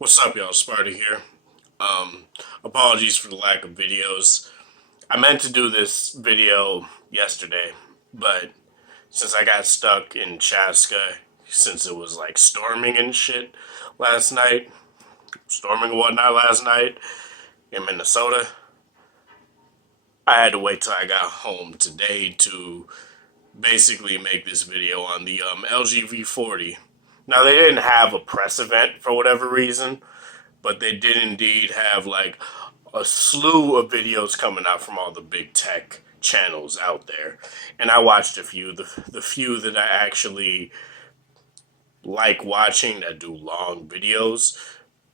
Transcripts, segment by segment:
What's up, y'all? Sparta here. Apologies for the lack of videos. I meant to do this video yesterday, but since I got stuck in Chaska, since it was like storming and shit last night, storming and whatnot last night in Minnesota, I had to wait till I got home today to basically make this video on the LG V40. Now, they didn't have a press event for whatever reason, but they did indeed have like a slew of videos coming out from all the big tech channels out there. And I watched a few, the few that I actually like watching that do long videos.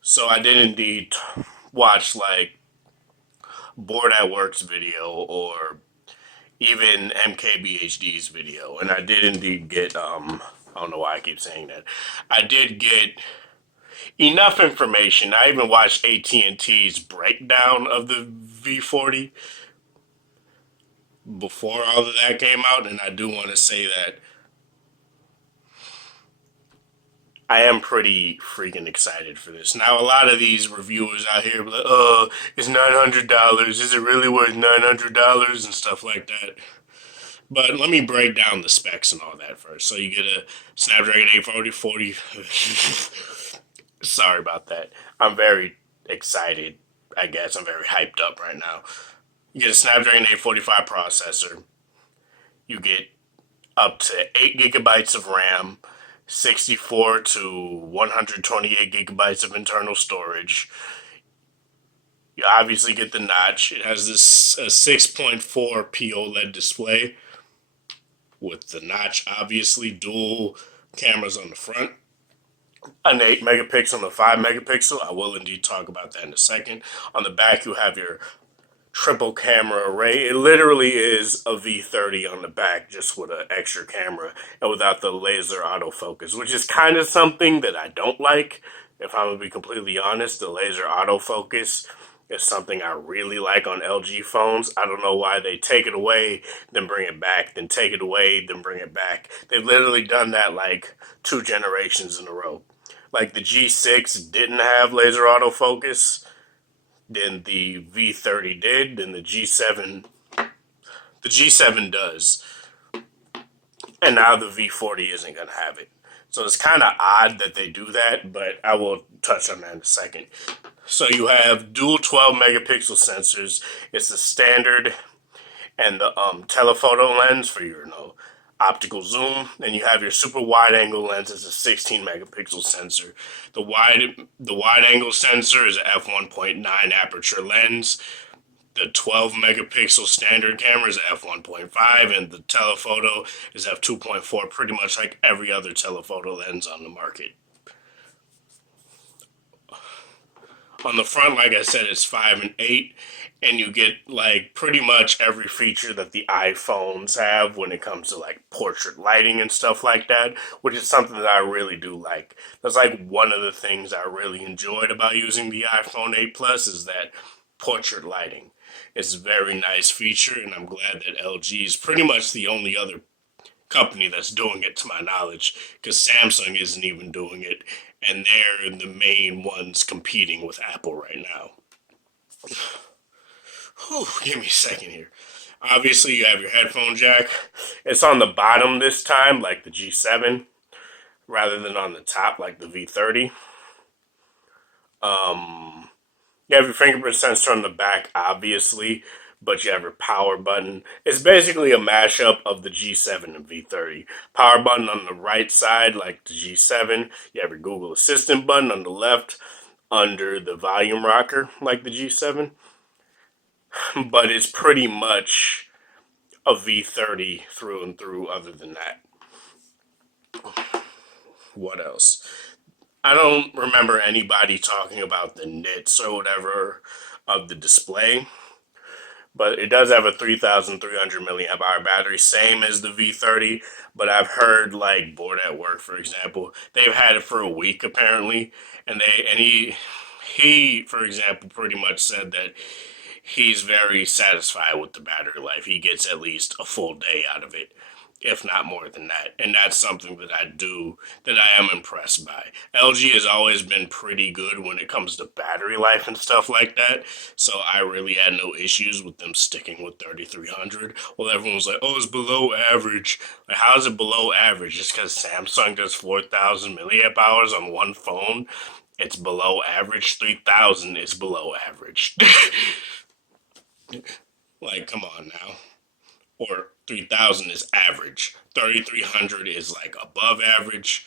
So I did indeed watch like Bored at Work's video or even MKBHD's video. And I did indeed get, I don't know why I keep saying that. I did get enough information. I even watched AT&T's breakdown of the V40 before all of that came out, and I do want to say that I am pretty freaking excited for this. Now, a lot of these reviewers out here be like, "Oh, it's $900. Is it really worth $900?" and stuff like that. But let me break down the specs and all that first. So you get a Snapdragon 840. Sorry about that. I'm very excited. I guess I'm very hyped up right now. You get a Snapdragon 845 processor. You get up to 8 gigabytes of RAM, 64 to 128 gigabytes of internal storage. You obviously get the notch. It has this 6.4 POLED display with the notch, obviously, dual cameras on the front. An 8 megapixel and a 5 megapixel. I will indeed talk about that in a second. On the back, you have your triple camera array. It literally is a V30 on the back, just with an extra camera and without the laser autofocus, which is kind of something that I don't like. If I'm gonna be completely honest, the laser autofocus is something I really like on LG phones. I don't know why they take it away, then bring it back, then take it away, then bring it back. They've literally done that like 2 generations in a row. Like the G6 didn't have laser autofocus, then the V30 did, then the G7 does, and now the V40 isn't gonna have it. So it's kind of odd that they do that, but I will touch on that in a second. So you have dual 12 megapixel sensors. It's the standard and the telephoto lens for your optical zoom, and you have your super wide angle lens as a 16 megapixel sensor. The wide angle sensor is a f1.9 aperture lens. The 12 megapixel standard camera is f1.5, and the telephoto is f2.4, pretty much like every other telephoto lens on the market. On the front, like I said, it's 5 and 8, and you get like pretty much every feature that the iPhones have when it comes to like portrait lighting and stuff like that, which is something that I really do like. That's like one of the things I really enjoyed about using the iPhone 8 Plus is that portrait lighting. It's a very nice feature, and I'm glad that LG is pretty much the only other company that's doing it to my knowledge, because Samsung isn't even doing it, and they're the main ones competing with Apple right now. Whew, give me a second here. Obviously, you have your headphone jack. It's on the bottom this time, like the G7, rather than on the top, like the V30. You have your fingerprint sensor on the back, obviously, but you have your power button. It's basically a mashup of the G7 and V30. Power button on the right side, like the G7. You have your Google Assistant button on the left, under the volume rocker, like the G7. But it's pretty much a V30 through and through, other than that. What else? I don't remember anybody talking about the nits or whatever of the display, but it does have a 3,300 milliamp hour battery, same as the V30. But I've heard, like Bored at Work, for example, they've had it for a week apparently, and he, for example, pretty much said that he's very satisfied with the battery life. He gets at least a full day out of it. if not more than that. And that's something that I am impressed by. LG has always been pretty good when it comes to battery life and stuff like that. So I really had no issues with them sticking with 3300. Well, everyone was like, oh, it's below average. Like, how is it below average? Just because Samsung does 4,000 milliamp hours on one phone, it's below average. 3,000 is below average. Like, come on now. Or 3,000 is average. 3,300 is like above average,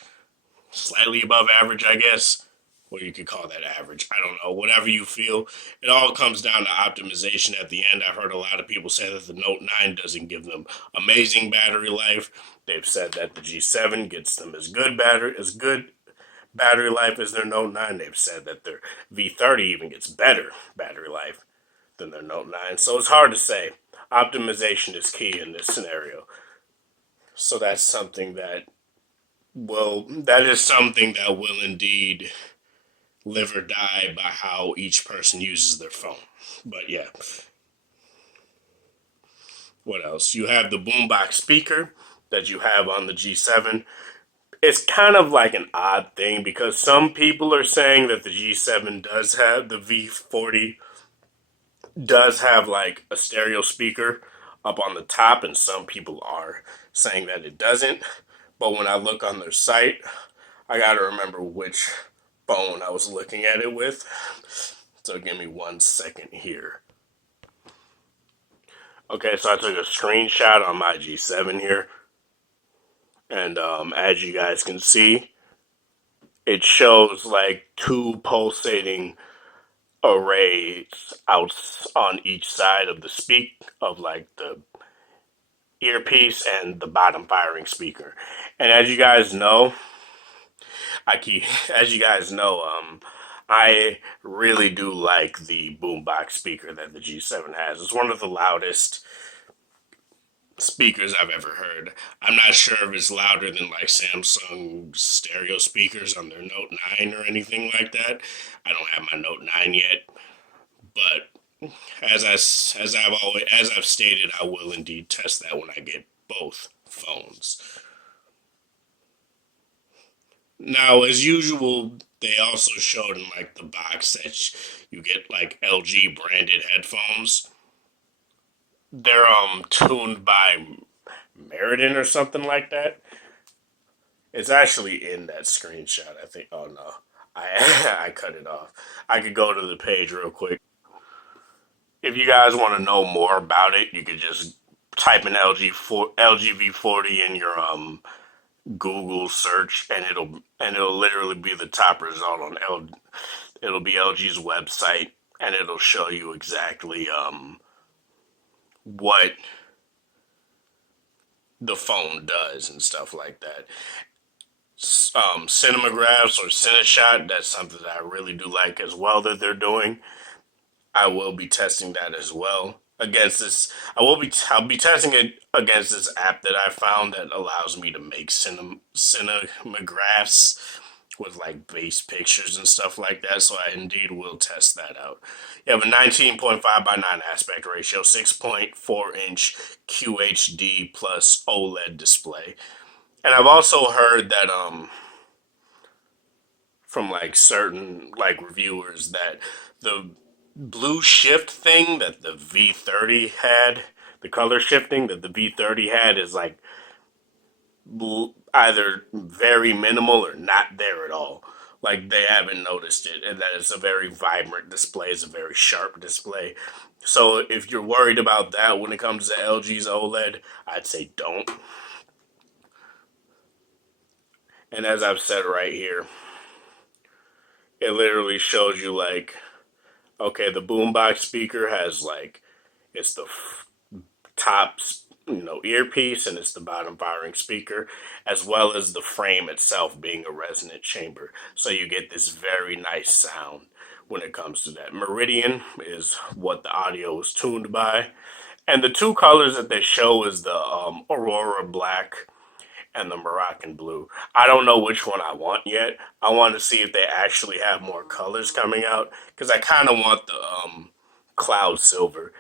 slightly above average, I guess. Or you could call that average. I don't know. Whatever you feel. It all comes down to optimization at the end. I've heard a lot of people say that the Note 9 doesn't give them amazing battery life. They've said that the G7 gets them as good battery life as their Note 9. They've said that their V30 even gets better battery life than their Note 9. So it's hard to say. Optimization is key in this scenario. So that is something that will indeed live or die by how each person uses their phone. But yeah, what else? You have the boombox speaker that you have on the G7. It's kind of like an odd thing because some people are saying that the G7 does have the V40 does have like a stereo speaker up on the top, and some people are saying that it doesn't. But when I look on their site, I gotta remember which phone I was looking at it with. So give me 1 second here. Okay, so I took a screenshot on my G7 here, and as you guys can see, it shows like two pulsating arrays out on each side of the like the earpiece and the bottom firing speaker. And as you guys know, as you guys know, I really do like the boombox speaker that the G7 has. It's one of the loudest speakers I've ever heard. I'm not sure if it's louder than like Samsung stereo speakers on their Note 9 or anything like that. I don't have my Note 9 yet, but as I've stated, I will indeed test that when I get both phones. Now, as usual, they also showed in like the box that you get like LG branded headphones. They're tuned by Meriden or something like that. It's actually in that screenshot. I think. Oh no, I I cut it off. I could go to the page real quick. If you guys want to know more about it, you could just type in LG V40 in your Google search, and it'll literally be the top result on It'll be LG's website, and it'll show you exactly what the phone does and stuff like that. Cinemagraphs or Cineshot, that's something that I really do like as well that they're doing. I will be testing that as well against this. I'll be testing it against this app that I found that allows me to make cinemagraphs with like base pictures and stuff like that. So I indeed will test that out. You have a 19.5 by 9 aspect ratio, 6.4-inch QHD plus OLED display. And I've also heard that from like certain like reviewers that the blue shift thing that the V30 had, the color shifting that the V30 had is like either very minimal or not there at all. Like they haven't noticed it, and that it's a very vibrant display, it's a very sharp display. So if you're worried about that when it comes to LG's OLED, I'd say don't. And as I've said right here, it literally shows you like, okay, the boombox speaker has like, it's the top, earpiece, and it's the bottom firing speaker, as well as the frame itself being a resonant chamber. So you get this very nice sound when it comes to that. Meridian is what the audio is tuned by. And the two colors that they show is the Aurora Black and the Moroccan Blue. I don't know which one I want yet. I want to see if they actually have more colors coming out, because I kind of want the Cloud Silver,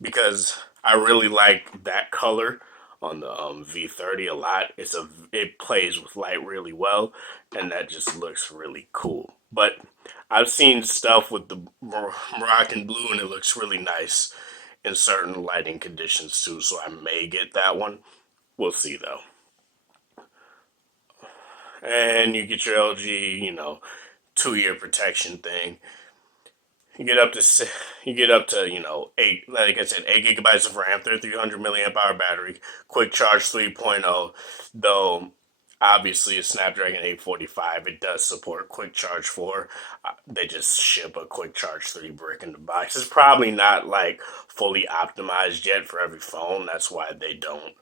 because I really like that color on the V30 a lot. It plays with light really well, and that just looks really cool. But I've seen stuff with the Moroccan blue, and it looks really nice in certain lighting conditions too. So I may get that one. We'll see though. And you get your LG, 2 year protection thing. You get up to eight, like I said, 8 gigabytes of RAM, 3300 milliamp hour battery, quick charge 3.0. Though obviously a Snapdragon 845, it does support quick charge 4. They just ship a quick charge 3 brick in the box. It's probably not like fully optimized yet for every phone. That's why they don't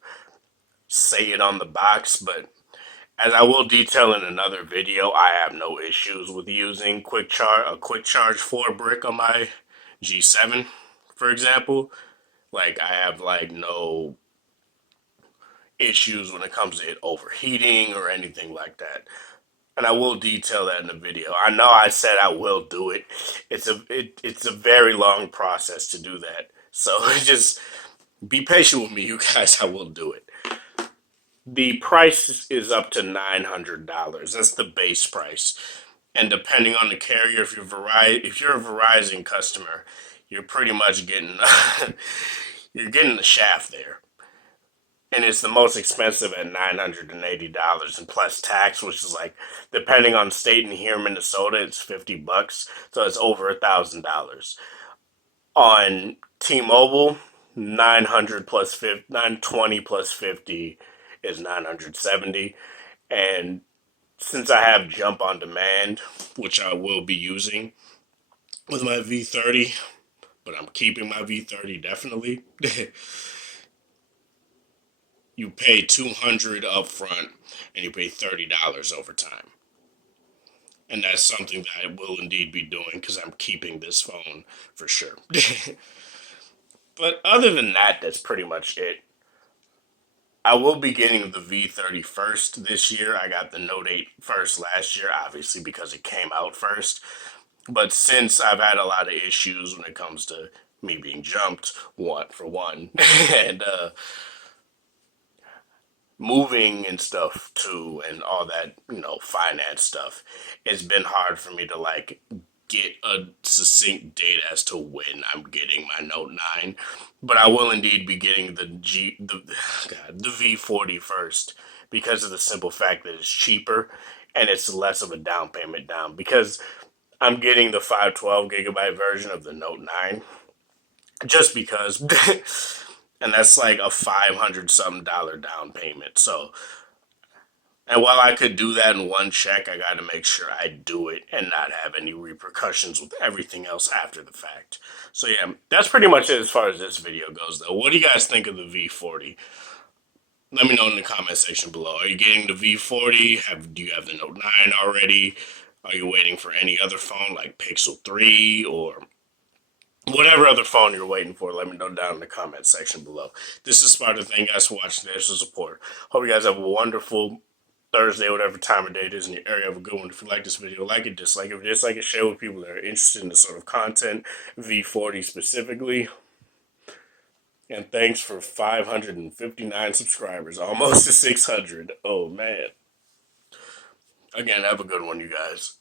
say it on the box, but as I will detail in another video, I have no issues with using a quick charge 4 brick on my G7, for example. Like I have like no issues when it comes to it overheating or anything like that. And I will detail that in the video. I know I said I will do it. It's a very long process to do that. So just be patient with me, you guys. I will do it. The price is up to $900. That's the base price. And depending on the carrier, if you're a Verizon customer, you're pretty much getting you're getting the shaft there. And it's the most expensive at $980 and plus tax, which is like depending on state, and here in Minnesota it's $50, so it's over $1,000. On T-Mobile, 920 plus 50 is 970. And since I have jump on demand, which I will be using with my V30, but I'm keeping my V30 definitely. You pay $200 up front and you pay $30 over time. And that's something that I will indeed be doing because I'm keeping this phone for sure. But other than that, that's pretty much it. I will be getting the V30 first this year. I got the Note 8 first last year, obviously because it came out first. But since I've had a lot of issues when it comes to me being jumped, one, and moving and stuff too, and all that, finance stuff, it's been hard for me to like get a succinct date as to when I'm getting my Note 9. But I will indeed be getting the V40 first because of the simple fact that it's cheaper and it's less of a down payment down because I'm getting the 512 gigabyte version of the Note 9 just because and that's like a 500 something dollar down payment. So, and while I could do that in one check, I got to make sure I do it and not have any repercussions with everything else after the fact. So yeah, that's pretty much it as far as this video goes though. What do you guys think of the V40? Let me know in the comment section below. Are you getting the V40? Do you have the Note 9 already? Are you waiting for any other phone like Pixel 3 or whatever other phone you're waiting for? Let me know down in the comment section below. This is Sparta. Thank you guys for watching. There's the support. Hope you guys have a wonderful Thursday, whatever time of day it is in your area. Have a good one. If you like this video, like it, dislike it. If you dislike it, share with people that are interested in this sort of content, V40 specifically. And thanks for 559 subscribers, almost to 600. Oh, man. Again, have a good one, you guys.